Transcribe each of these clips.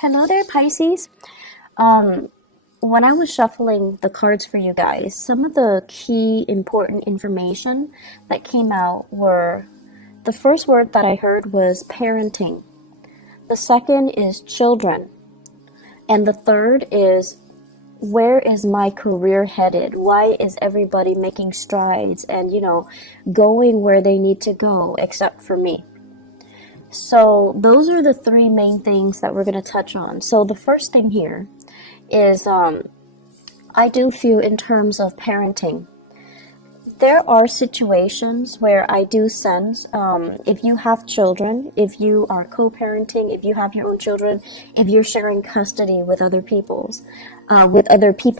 Hello there, Pisces. Um, when I was shuffling the cards for you guys, some of the key important information that came out were the first word that I heard was parenting. The second is children. And the third is where is my career headed? Why is everybody making strides and, going where they need to go except for me? So those are the three main things that we're going to touch on. So the first thing here is I do feel in terms of parenting. There are situations where I do sense if you have children, if you are co-parenting, if you have your own children, if you're sharing custody with other people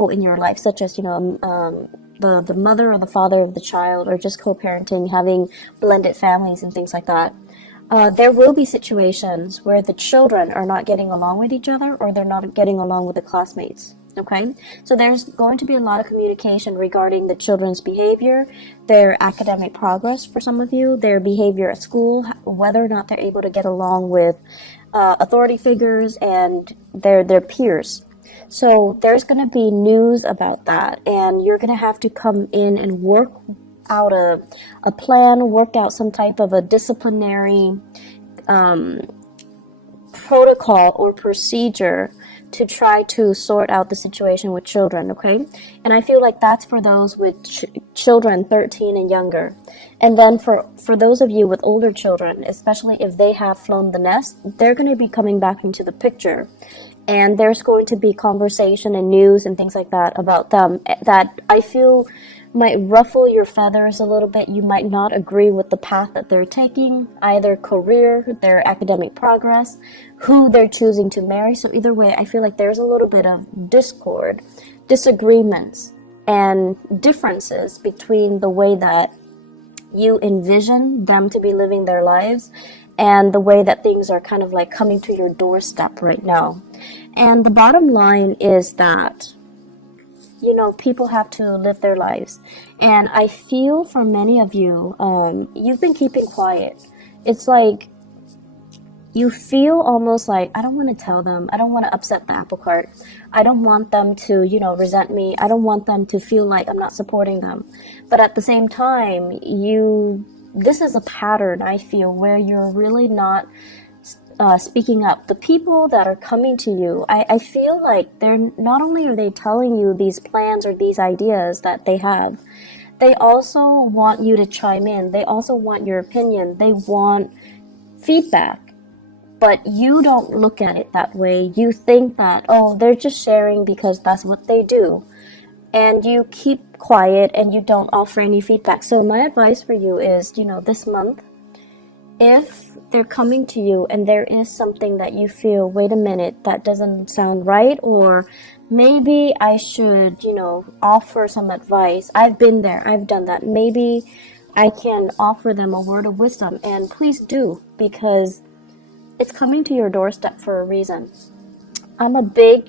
in your life, such as the mother or the father of the child, or just co-parenting, having blended families and things like that. There will be situations where the children are not getting along with each other, or they're not getting along with the classmates. Okay, so there's going to be a lot of communication regarding the children's behavior, their academic progress for some of you, their behavior at school, whether or not they're able to get along with authority figures and their peers. So there's going to be news about that, and you're going to have to come in and work out a plan, work out some type of a disciplinary protocol or procedure to try to sort out the situation with children, okay? And I feel like that's for those with children 13 and younger. And then for those of you with older children, especially if they have flown the nest, they're going to be coming back into the picture. And there's going to be conversation and news and things like that about them that I feel might ruffle your feathers a little bit. You might not agree with the path that they're taking, either career, their academic progress, who they're choosing to marry. So either way, I feel like there's a little bit of discord, disagreements, and differences between the way that you envision them to be living their lives and the way that things are kind of like coming to your doorstep right now. And the bottom line is that people have to live their lives. And I feel for many of you, you've been keeping quiet. It's like you feel almost like, I don't want to tell them. I don't want to upset the apple cart. I don't want them to, resent me. I don't want them to feel like I'm not supporting them. But at the same time, this is a pattern, I feel, where you're really not speaking up. The people that are coming to you, I feel like they're not only are they telling you these plans or these ideas that they have, they also want you to chime in. They also want your opinion. They want feedback. But you don't look at it that way. You think that, they're just sharing because that's what they do. And you keep quiet and you don't offer any feedback. So my advice for you is, this month, if they're coming to you and there is something that you feel, wait a minute, that doesn't sound right, or maybe I should, offer some advice. I've been there. I've done that. Maybe I can offer them a word of wisdom. And please do, because it's coming to your doorstep for a reason. I'm a big,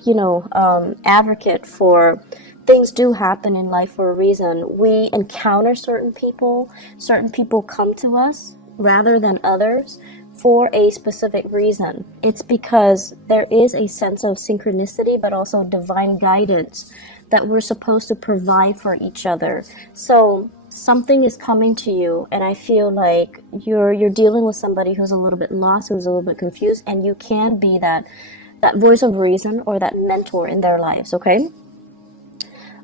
advocate for things do happen in life for a reason. We encounter certain people come to us rather than others for a specific reason. It's because there is a sense of synchronicity, but also divine guidance that we're supposed to provide for each other. So something is coming to you, and I feel like you're dealing with somebody who's a little bit lost, who's a little bit confused, and you can be that voice of reason or that mentor in their lives, okay?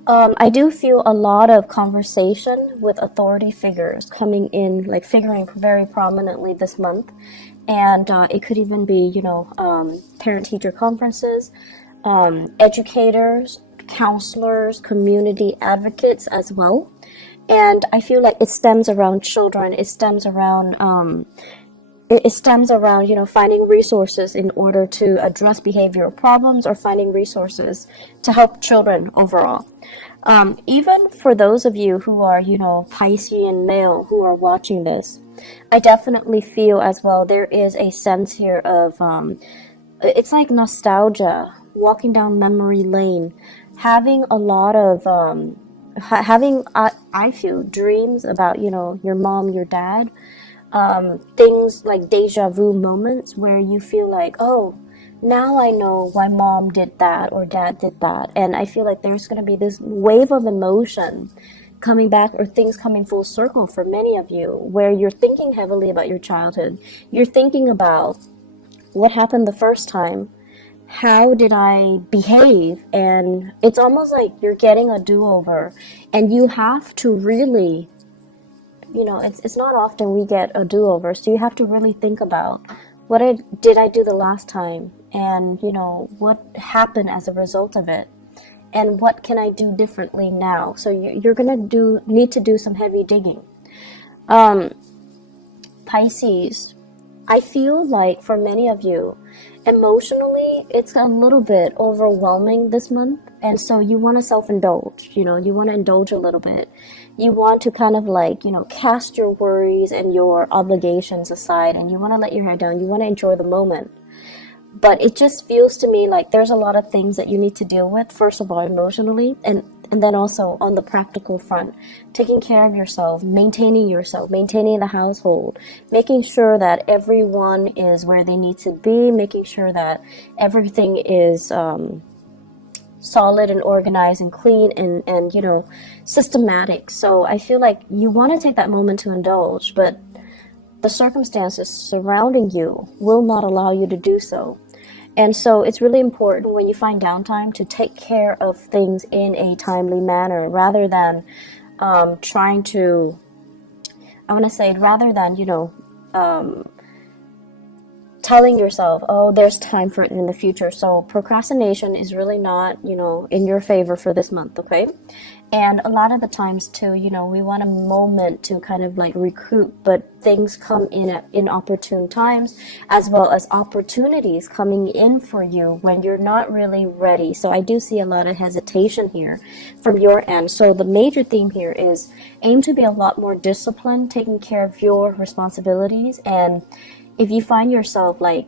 I do feel a lot of conversation with authority figures coming in, like figuring very prominently this month. And it could even be, parent-teacher conferences, educators, counselors, community advocates as well. And I feel like it stems around children. It stems around, finding resources in order to address behavioral problems, or finding resources to help children overall. Even for those of you who are, Piscean male who are watching this, I definitely feel as well there is a sense here of, it's like nostalgia, walking down memory lane, having a lot of, I feel dreams about, your mom, your dad, things like deja vu moments where you feel like, now I know why mom did that or dad did that. And I feel like there's going to be this wave of emotion coming back, or things coming full circle for many of you, where you're thinking heavily about your childhood. You're thinking about what happened the first time. How did I behave? And it's almost like you're getting a do-over, and you have to really, it's not often we get a do-over, so you have to really think about what did I do the last time, and what happened as a result of it, and what can I do differently now. So you're gonna need to do some heavy digging. Pisces, I feel like for many of you, emotionally, it's a little bit overwhelming this month. And so you want to self-indulge, you want to indulge a little bit. You want to kind of like, cast your worries and your obligations aside, and you want to let your hair down. You want to enjoy the moment. But it just feels to me like there's a lot of things that you need to deal with, first of all, emotionally, and then also on the practical front, taking care of yourself, maintaining the household, making sure that everyone is where they need to be, making sure that everything is solid and organized and clean and systematic. So I feel like you want to take that moment to indulge, but the circumstances surrounding you will not allow you to do so. And so it's really important when you find downtime to take care of things in a timely manner, rather than telling yourself, oh, there's time for it in the future. So procrastination is really not, in your favor for this month, okay? And a lot of the times too, we want a moment to kind of like recoup, but things come in at inopportune times, as well as opportunities coming in for you when you're not really ready. So I do see a lot of hesitation here from your end. So the major theme here is aim to be a lot more disciplined, taking care of your responsibilities. And if you find yourself like,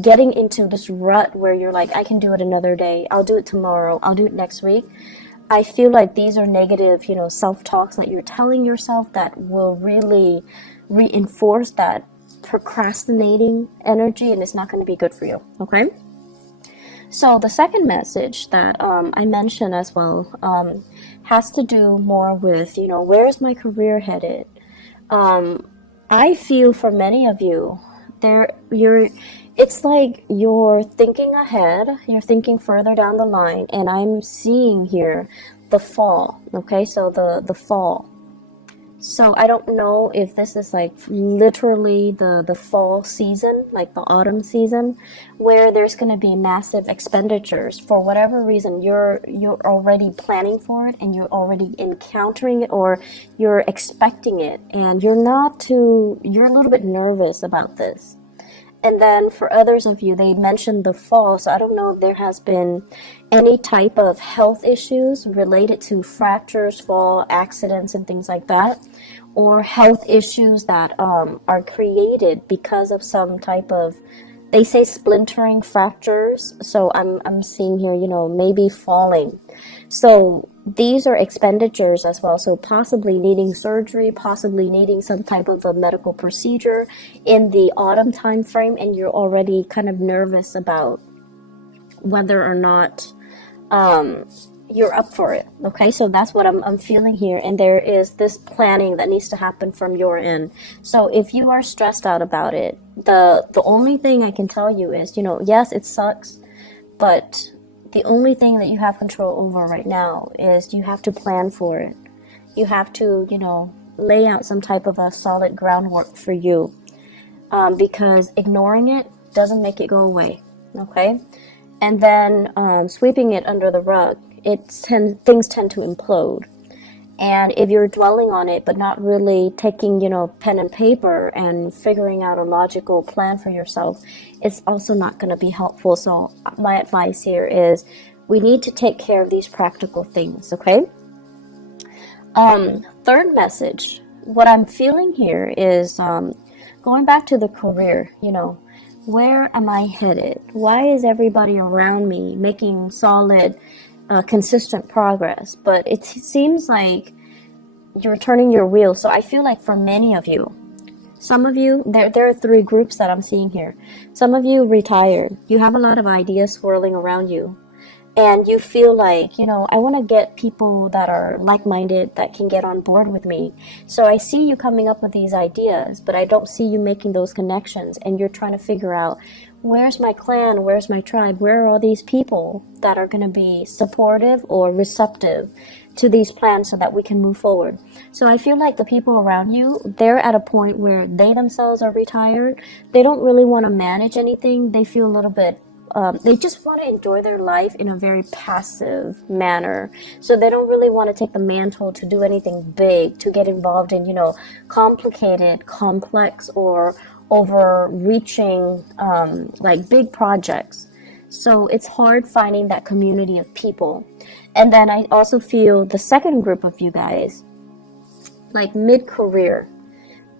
getting into this rut where you're like, I can do it another day, I'll do it tomorrow, I'll do it next week, I feel like these are negative, self-talks that you're telling yourself that will really reinforce that procrastinating energy, and it's not going to be good for you, okay? So the second message that I mentioned as well has to do more with, where is my career headed? I feel for many of you, it's like you're thinking ahead, you're thinking further down the line, and I'm seeing here the fall, okay? So the fall. So I don't know if this is like literally the fall season, like the autumn season, where there's going to be massive expenditures for whatever reason. You're already planning for it, and you're already encountering it, or you're expecting it, and you're a little bit nervous about this. And then for others of you, they mentioned the fall. So I don't know if there has been any type of health issues related to fractures, fall, accidents, and things like that, or health issues that are created because of some type of, they say, splintering fractures. So I'm seeing here, maybe falling. So these are expenditures as well. So possibly needing surgery, possibly needing some type of a medical procedure in the autumn time frame, and you're already kind of nervous about whether or not you're up for it. Okay, so that's what I'm feeling here, and there is this planning that needs to happen from your end. So if you are stressed out about it, the only thing I can tell you is, yes, it sucks, but the only thing that you have control over right now is you have to plan for it. You have to, lay out some type of a solid groundwork for you, because ignoring it doesn't make it go away, okay? And then sweeping it under the rug, things tend to implode. And if you're dwelling on it but not really taking, pen and paper and figuring out a logical plan for yourself, it's also not going to be helpful. So my advice here is we need to take care of these practical things, okay? Third message, what I'm feeling here is going back to the career, where am I headed? Why is everybody around me making solid, consistent progress? But it seems like you're turning your wheel. So I feel like for many of you, Some of you, there are three groups that I'm seeing here. Some of you retired. You have a lot of ideas swirling around you. And you feel like, I want to get people that are like-minded that can get on board with me. So I see you coming up with these ideas, but I don't see you making those connections. And you're trying to figure out, where's my clan? Where's my tribe? Where are all these people that are going to be supportive or receptive to these plans so that we can move forward? So I feel like the people around you, they're at a point where they themselves are retired. They don't really want to manage anything. They feel a little bit they just want to enjoy their life in a very passive manner. So they don't really want to take the mantle to do anything big, to get involved in, complicated, complex, or overreaching, like big projects. So it's hard finding that community of people. And then I also feel the second group of you guys, like mid-career.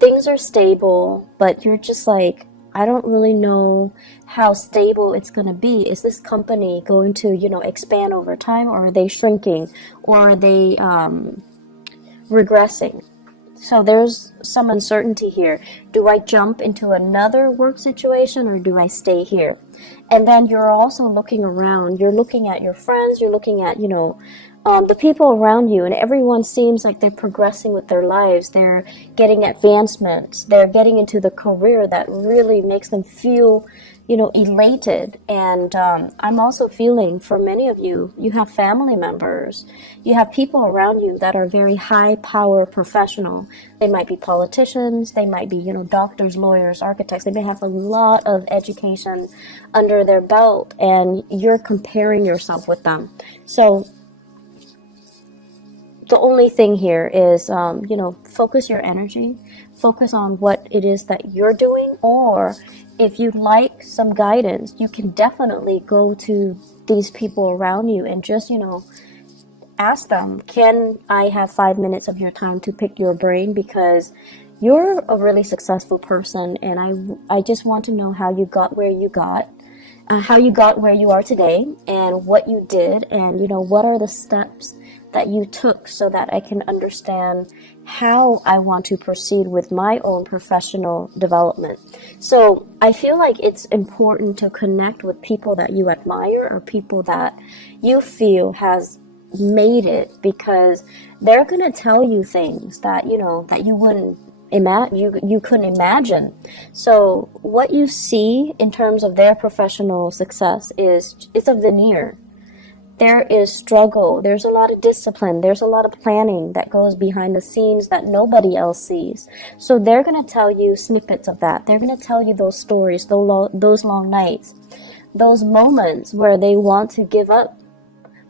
Things are stable, but you're just like, I don't really know how stable it's going to be. Is this company going to, expand over time, or are they shrinking, or are they regressing? So there's some uncertainty here. Do I jump into another work situation, or do I stay here? And then you're also looking around. You're looking at your friends. You're looking at, the people around you, and everyone seems like they're progressing with their lives. They're getting advancements. They're getting into the career that really makes them feel, elated. And I'm also feeling, for many of you, you have family members. You have people around you that are very high power professional. They might be politicians. They might be, doctors, lawyers, architects. They may have a lot of education under their belt, and you're comparing yourself with them. So the only thing here is, focus your energy, focus on what it is that you're doing, or if you'd like some guidance, you can definitely go to these people around you and just, ask them, can I have 5 minutes of your time to pick your brain? Because you're a really successful person, and I just want to know how you got where you got. How you got where you are today, and what you did, and what are the steps that you took, so that I can understand how I want to proceed with my own professional development. So I feel like it's important to connect with people that you admire, or people that you feel has made it, because they're going to tell you things that that you wouldn't you couldn't imagine. So what you see in terms of their professional success it's a veneer. There is struggle, there's a lot of discipline, there's a lot of planning that goes behind the scenes that nobody else sees. So they're going to tell you snippets of that. They're going to tell you those stories, those long nights, those moments where they want to give up,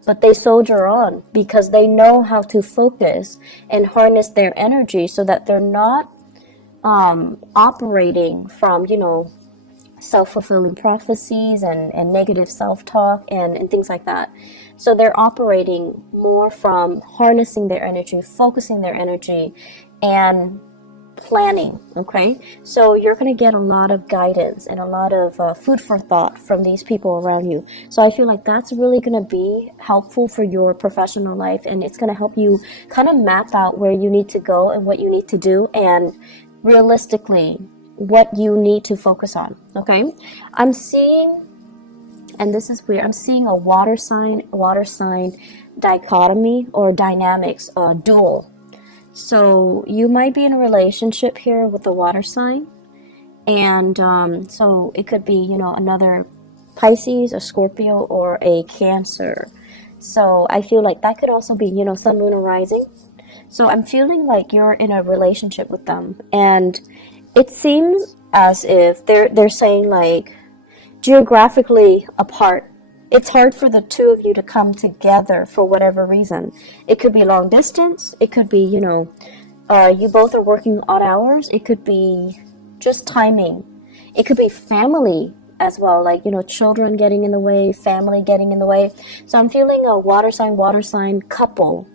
but they soldier on because they know how to focus and harness their energy so that they're not operating from, self-fulfilling prophecies and negative self-talk and things like that. So they're operating more from harnessing their energy, focusing their energy, and planning. Okay, so you're going to get a lot of guidance and a lot of food for thought from these people around you. So I feel like that's really going to be helpful for your professional life, and it's going to help you kind of map out where you need to go and what you need to do, and realistically what you need to focus on. Okay, I'm seeing, and this is weird, I'm seeing a water sign dichotomy or dynamics, dual. So you might be in a relationship here with the water sign, and so it could be, another Pisces, a Scorpio, or a Cancer. So I feel like that could also be, Sun, Moon, or Rising. So I'm feeling like you're in a relationship with them, and it seems as if they're saying, like, geographically apart, it's hard for the two of you to come together for whatever reason. It could be long distance. It could be, you both are working odd hours. It could be just timing. It could be family as well, like, children getting in the way, family getting in the way. So I'm feeling a water sign couple.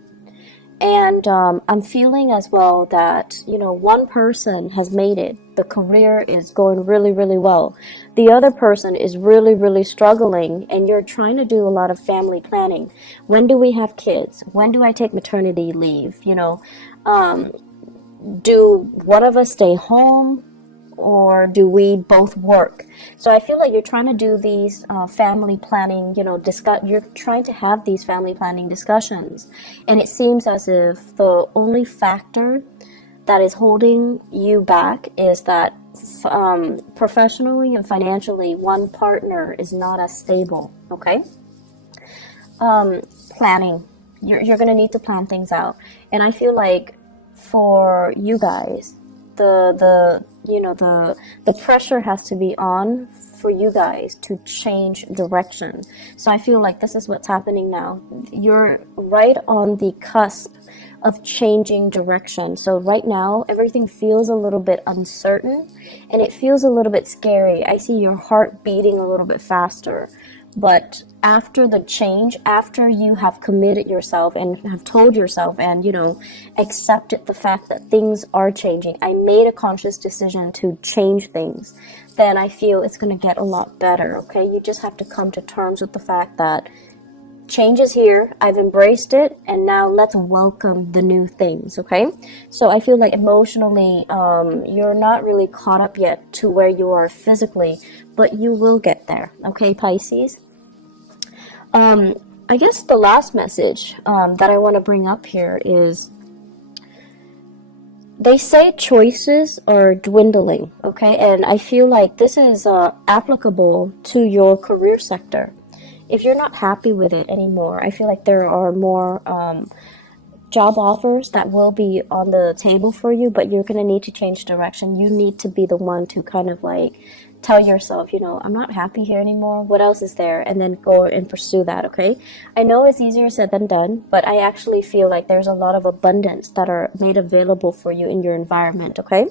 And I'm feeling as well that, one person has made it. The career is going really, really well. The other person is really, really struggling, and you're trying to do a lot of family planning. When do we have kids? When do I take maternity leave? Do one of us stay home? or do we both work? So I feel like you're trying to do these family planning, you're trying to have these family planning discussions. And it seems as if the only factor that is holding you back is that professionally and financially, one partner is not as stable, okay? Planning. You're going to need to plan things out. And I feel like for you guys, the pressure has to be on for you guys to change direction. So I feel like this is what's happening now. You're right on the cusp of changing direction. So right now, everything feels a little bit uncertain and it feels a little bit scary. I see your heart beating a little bit faster. But after the change, after you have committed yourself and have told yourself and, accepted the fact that things are changing, I made a conscious decision to change things, then I feel it's going to get a lot better, okay? You just have to come to terms with the fact that change is here, I've embraced it, and now let's welcome the new things, okay? So I feel like emotionally, you're not really caught up yet to where you are physically, but you will get there, okay, Pisces? I guess the last message that I want to bring up here is, they say choices are dwindling, okay? And I feel like this is applicable to your career sector. If you're not happy with it anymore, I feel like there are more job offers that will be on the table for you, but you're going to need to change direction. You need to be the one to kind of like tell yourself, I'm not happy here anymore. What else is there? And then go and pursue that, okay? I know it's easier said than done, but I actually feel like there's a lot of abundance that are made available for you in your environment, okay?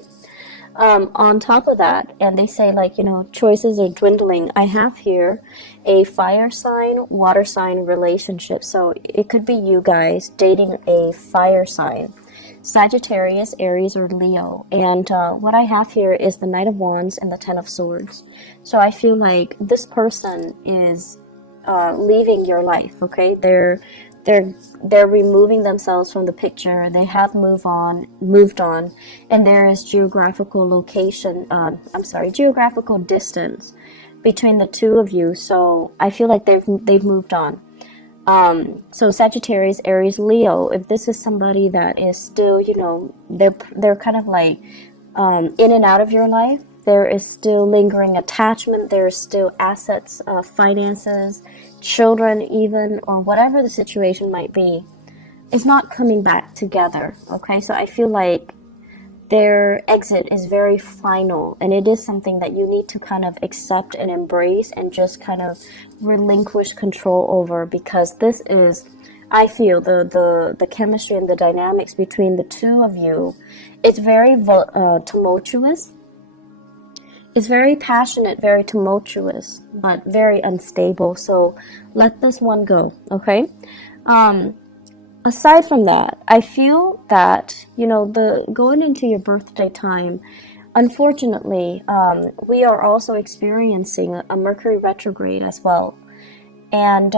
On top of that, and they say like, choices are dwindling. I have here a fire sign, water sign relationship. So it could be you guys dating a fire sign, Sagittarius, Aries, or Leo. And what I have here is the Knight of Wands and the Ten of Swords. So I feel like this person is leaving your life, okay? They're removing themselves from the picture. They have moved on, and there is geographical distance between the two of you. So I feel like they've moved on. So Sagittarius, Aries, Leo, if this is somebody that is still, they're kind of like in and out of your life, there is still lingering attachment, there is still assets, finances, children even, or whatever the situation might be, it's not coming back together, okay? So I feel like their exit is very final, and it is something that you need to kind of accept and embrace and just kind of relinquish control over, because this is, I feel, the chemistry and the dynamics between the two of you, it's very tumultuous. It's very passionate, very tumultuous, but very unstable. So let this one go, okay? Aside from that, I feel that, the going into your birthday time, unfortunately, we are also experiencing a Mercury retrograde as well. And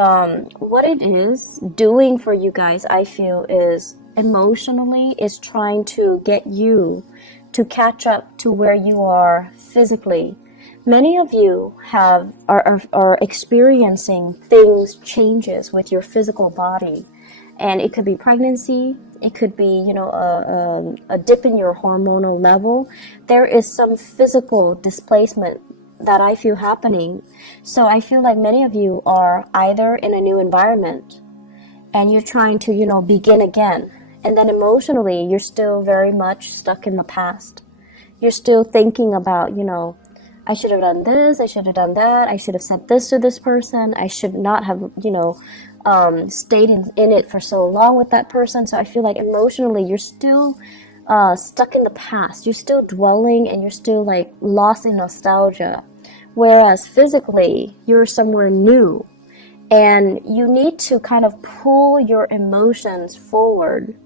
what it is doing for you guys, I feel, is emotionally is trying to get you to catch up to where you are physically. Many of you are experiencing changes with your physical body, and it could be pregnancy, it could be a dip in your hormonal level. There is some physical displacement that I feel happening. So I feel like many of you are either in a new environment and you're trying to begin again. And then emotionally, you're still very much stuck in the past. You're still thinking about, I should have done this, I should have done that, I should have said this to this person, I should not have, stayed in it for so long with that person. So I feel like emotionally, you're still stuck in the past. You're still dwelling and you're still like lost in nostalgia. Whereas physically, you're somewhere new. And you need to kind of pull your emotions forward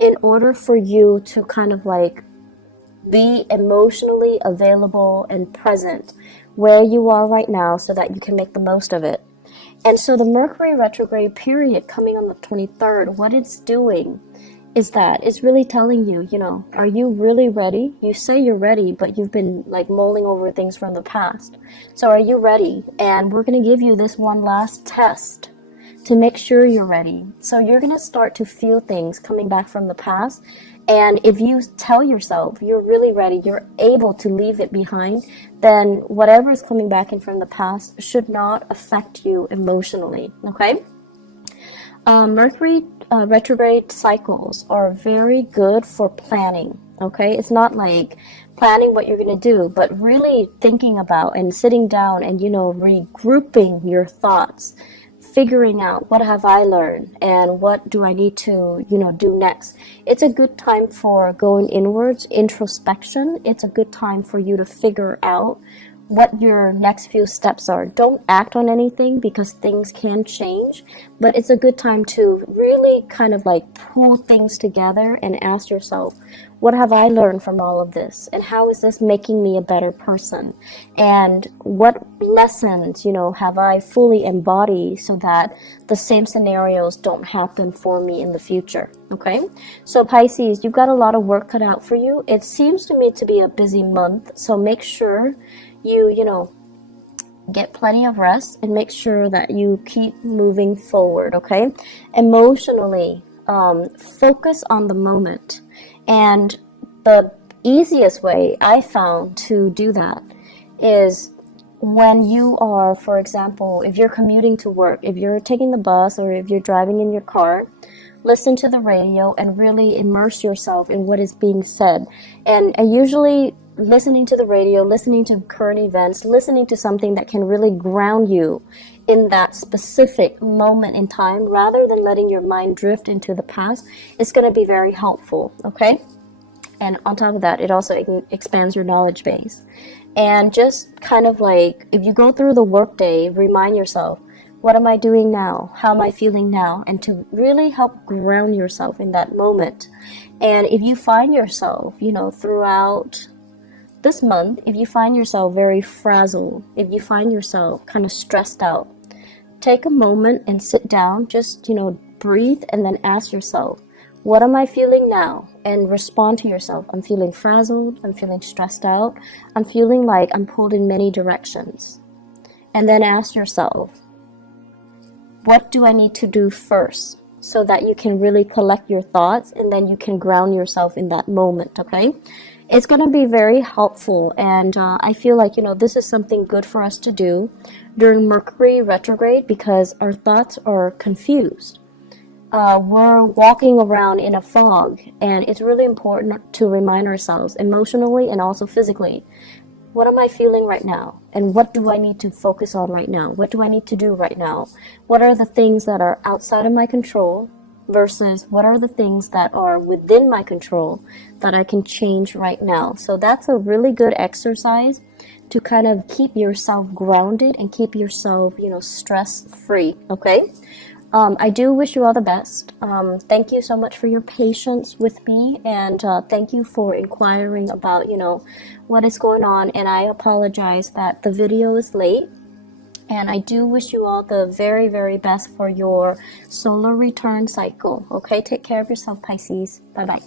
in order for you to kind of like be emotionally available and present where you are right now so that you can make the most of it. And so the Mercury retrograde period coming on the 23rd, what it's doing is that it's really telling you, are you really ready? You say you're ready, but you've been like mulling over things from the past. So are you ready? And we're going to give you this one last test to make sure you're ready. So you're going to start to feel things coming back from the past. And if you tell yourself you're really ready, you're able to leave it behind, then whatever is coming back in from the past should not affect you emotionally, okay? Mercury retrograde cycles are very good for planning, okay? It's not like planning what you're going to do, but really thinking about and sitting down and, regrouping your thoughts, figuring out what have I learned and what do I need to, do next. It's a good time for going inwards, introspection. It's a good time for you to figure out what your next few steps are. Don't act on anything because things can change, but it's a good time to really kind of like pull things together and ask yourself, what have I learned from all of this? And how is this making me a better person? And what lessons, have I fully embodied so that the same scenarios don't happen for me in the future? Okay? So Pisces, you've got a lot of work cut out for you. It seems to me to be a busy month, so make sure you get plenty of rest and make sure that you keep moving forward, okay? Emotionally, focus on the moment. And the easiest way I found to do that is when you are, for example, if you're commuting to work, if you're taking the bus or if you're driving in your car, listen to the radio and really immerse yourself in what is being said. And usually listening to the radio, listening to current events, listening to something that can really ground you in that specific moment in time rather than letting your mind drift into the past is going to be very helpful, okay? And on top of that, it also expands your knowledge base. And just kind of like, if you go through the workday, remind yourself, what am I doing now? How am I feeling now? And to really help ground yourself in that moment. And if you find yourself, throughout this month, if you find yourself very frazzled, if you find yourself kind of stressed out, take a moment and sit down, just, breathe and then ask yourself, what am I feeling now? And respond to yourself. I'm feeling frazzled. I'm feeling stressed out. I'm feeling like I'm pulled in many directions. And then ask yourself, what do I need to do first? So that you can really collect your thoughts and then you can ground yourself in that moment, okay? It's going to be very helpful, and I feel like, this is something good for us to do during Mercury retrograde because our thoughts are confused. We're walking around in a fog, and it's really important to remind ourselves emotionally and also physically, what am I feeling right now? And what do I need to focus on right now? What do I need to do right now? What are the things that are outside of my control versus what are the things that are within my control that I can change right now? So that's a really good exercise to kind of keep yourself grounded and keep yourself, stress-free, okay? I do wish you all the best. Thank you so much for your patience with me, and thank you for inquiring about, what is going on. And I apologize that the video is late. And I do wish you all the very, very best for your solar return cycle. Okay, take care of yourself, Pisces. Bye-bye.